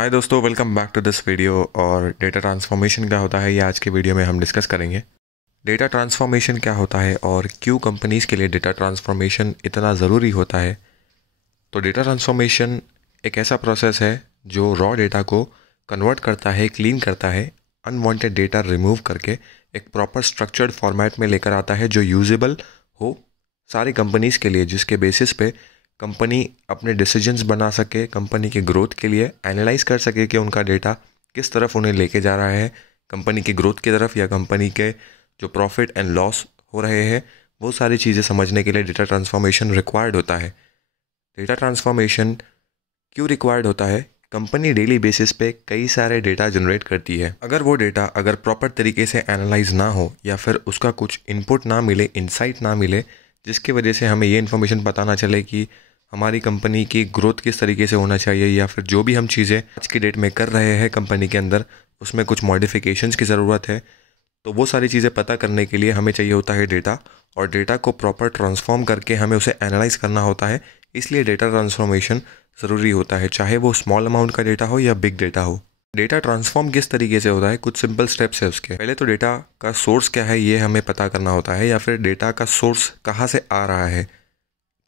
हाय दोस्तों, welcome back to this video. और data transformation क्या होता है ये आज के वीडियो में हम डिस्कस करेंगे। डेटा ट्रांसफॉर्मेशन क्या होता है और क्यों कंपनीज़ के लिए डेटा ट्रांसफॉर्मेशन इतना ज़रूरी होता है। तो डेटा ट्रांसफॉर्मेशन एक ऐसा प्रोसेस है जो रॉ डेटा को कन्वर्ट करता है, क्लीन करता है, अनवांटेड डेटा रिमूव करके एक प्रॉपर स्ट्रक्चर्ड फॉर्मेट में लेकर आता है जो यूजेबल हो सारी कंपनीज़ के लिए, जिसके बेसिस पे कंपनी अपने डिसीजंस बना सके, कंपनी के ग्रोथ के लिए एनालाइज कर सके कि उनका डेटा किस तरफ उन्हें लेके जा रहा है, कंपनी की ग्रोथ की तरफ या कंपनी के जो प्रॉफिट एंड लॉस हो रहे हैं वो सारी चीज़ें समझने के लिए डेटा ट्रांसफॉर्मेशन रिक्वायर्ड होता है। डेटा ट्रांसफॉर्मेशन क्यों रिक्वायर्ड होता है? कंपनी डेली बेसिस पे कई सारे डेटा जनरेट करती है। अगर प्रॉपर तरीके से एनालाइज ना हो या फिर उसका कुछ इनपुट ना मिले, इनसाइट ना मिले, जिसकी वजह से हमें ये इन्फॉर्मेशन पता ना चले कि हमारी कंपनी की ग्रोथ किस तरीके से होना चाहिए या फिर जो भी हम चीज़ें आज की डेट में कर रहे हैं कंपनी के अंदर उसमें कुछ मॉडिफिकेशंस की ज़रूरत है, तो वो सारी चीज़ें पता करने के लिए हमें चाहिए होता है डेटा। और डेटा को प्रॉपर ट्रांसफॉर्म करके हमें उसे एनालाइज करना होता है। इसलिए डेटा ट्रांसफॉर्मेशन ज़रूरी होता है, चाहे वो स्मॉल अमाउंट का डेटा हो या बिग डेटा हो। डेटा ट्रांसफॉर्म किस तरीके से होता है, कुछ सिंपल स्टेप्स है उसके। पहले तो डेटा का सोर्स क्या है ये हमें पता करना होता है, या फिर डेटा का सोर्स कहाँ से आ रहा है।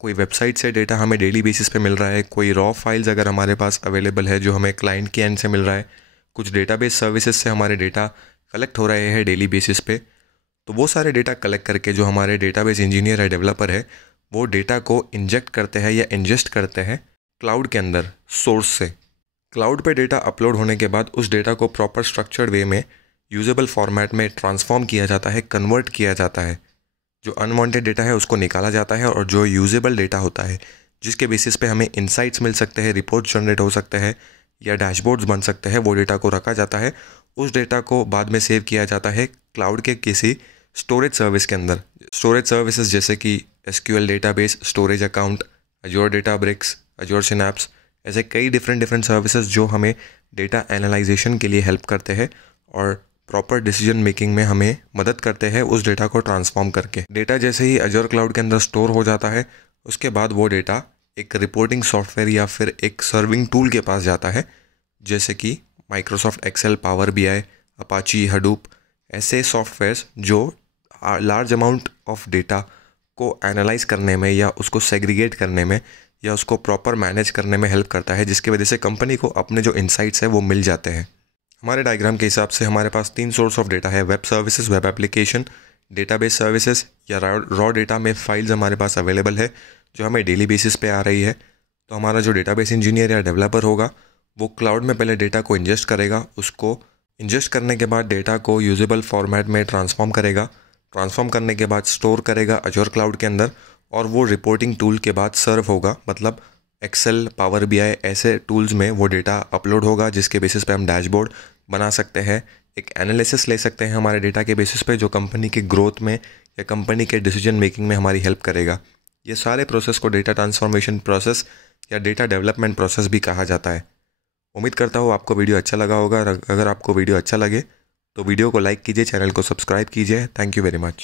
कोई वेबसाइट से डेटा हमें डेली बेसिस पे मिल रहा है, कोई रॉ फाइल्स अगर हमारे पास अवेलेबल है जो हमें क्लाइंट के एंड से मिल रहा है, कुछ डेटाबेस सर्विसेज से हमारे डेटा कलेक्ट हो रहे हैं डेली बेसिस पे। तो वो सारे डेटा कलेक्ट करके जो हमारे डेटाबेस इंजीनियर है, डेवलपर है, वो डेटा को इंजेक्ट करते हैं या इंजेस्ट करते हैं क्लाउड के अंदर सोर्स से। क्लाउड पे डेटा अपलोड होने के बाद उस डेटा को प्रॉपर स्ट्रक्चर्ड वे में यूजेबल फॉर्मेट में ट्रांसफॉर्म किया जाता है, कन्वर्ट किया जाता है। जो अनवांटेड डेटा है उसको निकाला जाता है और जो यूजेबल डेटा होता है जिसके बेसिस पे हमें इंसाइट्स मिल सकते हैं, रिपोर्ट्स जनरेट हो सकते हैं या डैशबोर्ड्स बन सकते हैं, वो डेटा को रखा जाता है। उस डेटा को बाद में सेव किया जाता है क्लाउड के किसी स्टोरेज सर्विस के अंदर। स्टोरेज सर्विसेज जैसे कि SQL डेटाबेस, स्टोरेज अकाउंट, अजोर डेटाब्रिक्स, अजोर सिनैप्स, ऐसे कई डिफरेंट सर्विसेज जो हमें डेटा एनालाइजेशन के लिए हेल्प करते हैं और प्रॉपर डिसीजन मेकिंग में हमें मदद करते हैं उस डेटा को ट्रांसफॉर्म करके। डेटा जैसे ही अजोर क्लाउड के अंदर स्टोर हो जाता है उसके बाद वो डेटा एक रिपोर्टिंग सॉफ्टवेयर या फिर एक सर्विंग टूल के पास जाता है, जैसे कि Microsoft Excel, power BI, Apache, Hadoop, ऐसे सॉफ्टवेयर्स जो लार्ज अमाउंट ऑफ डेटा को एनालाइज करने में या उसको सेग्रीगेट करने में या उसको प्रॉपर मैनेज करने में हेल्प करता है, जिसकी वजह से कंपनी को अपने जो इंसाइट्स है वो मिल जाते हैं। हमारे डायग्राम के हिसाब से हमारे पास 3 सोर्स ऑफ डेटा है: web services, web application, database services, या रॉ डेटा में फाइल्स हमारे पास अवेलेबल है जो हमें डेली बेसिस पे आ रही है। तो हमारा जो डेटाबेस इंजीनियर या डेवलपर होगा वो क्लाउड में पहले डेटा को इंजेस्ट करेगा, उसको इंजेस्ट करने के बाद डेटा को यूजेबल फॉर्मेट में ट्रांसफॉर्म करेगा, ट्रांसफॉर्म करने के बाद स्टोर करेगा अजोर क्लाउड के अंदर, और वो रिपोर्टिंग टूल के बाद सर्व होगा, मतलब एक्सेल, पावर BI ऐसे टूल्स में वो डेटा अपलोड होगा, जिसके बेसिस पे हम डैशबोर्ड बना सकते हैं, एक एनालिसिस ले सकते हैं हमारे डेटा के बेसिस पे जो कंपनी के ग्रोथ में या कंपनी के डिसीजन मेकिंग में हमारी हेल्प करेगा। ये सारे प्रोसेस को डेटा ट्रांसफॉर्मेशन प्रोसेस या डेटा डेवलपमेंट प्रोसेस भी कहा जाता है। उम्मीद करता हूँ आपको वीडियो अच्छा लगा होगा। अगर आपको वीडियो अच्छा लगे तो वीडियो को लाइक कीजिए, चैनल को सब्सक्राइब कीजिए। Thank you very much.